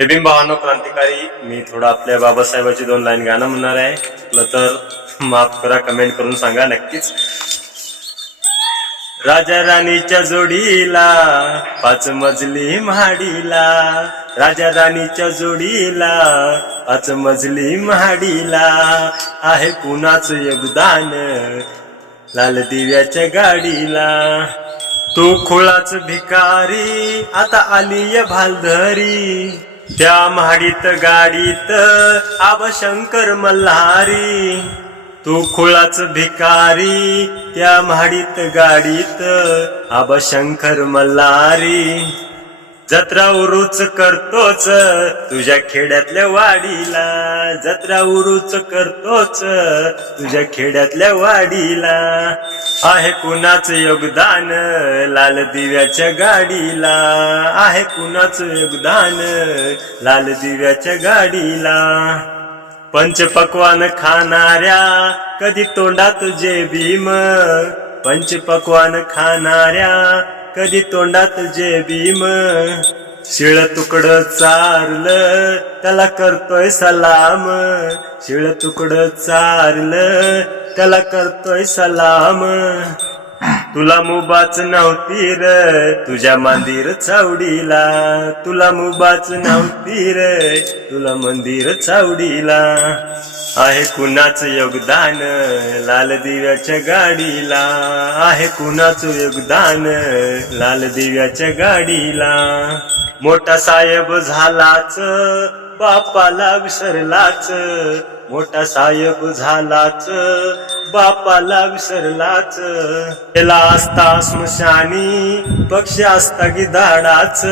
बेबीम भावानो क्रांतिकारी मी थोडं आपल्या बाबासाहेबाची दोन लाईन गाणं म्हणणार आहे. चुकलं तर माफ करा कमेंट करून सांगा नक्कीच. राजा राणीच्या जोडीला पाच मजली महाडीला. राजा राणीच्या जोडीला पाच मजली महाडीला. आहे कुणाचं योगदान? लाल दिव्याच्या गाडीला. तू खुळाच भिकारी आता आलीय भालधरी. त्या महाडीत गाडीत आब शंकर मल्हारी तू खुळाच भिकारी त्या महाडीत गाडीत आब शंकर मल्हारी. जत्रा उरूच करतोच तुझ्या खेड्यातल्या वाडीला जत्रा उरूच करतोच तुझ्या खेड्यातल्या वाडीला. आहे कुणाचं योगदान? लाल दिव्याच्या गाडीला. आहे कुणाचं योगदान? लाल दिव्याच्या गाडीला. पंचपक्वान खाणाऱ्या कधी तोंडात जे भीम पंचपक्वान खाणाऱ्या कधी तोंडात जे भीम शिळ तुकड चारलं त्याला करतोय सलाम. शिळ तुकड चारलं त्याला करतोय सलाम. तुला मुबाच नव्हती र तुझ्या मंदिर चावडीला तुला मुबाच नव्हती र तुला मंदिर चावडीला आहे कुणाचं योगदान लाल दिव्याच्या गाडीला? आहे कुणाचं योगदान लाल दिव्याच्या गाडीला? मोठा साहेब झालाच बापाला विसरलाच मोठा साहेब झालाच बापाला विसरलाच. त्याला असता स्मशानी पक्षी असता गिधाडाच.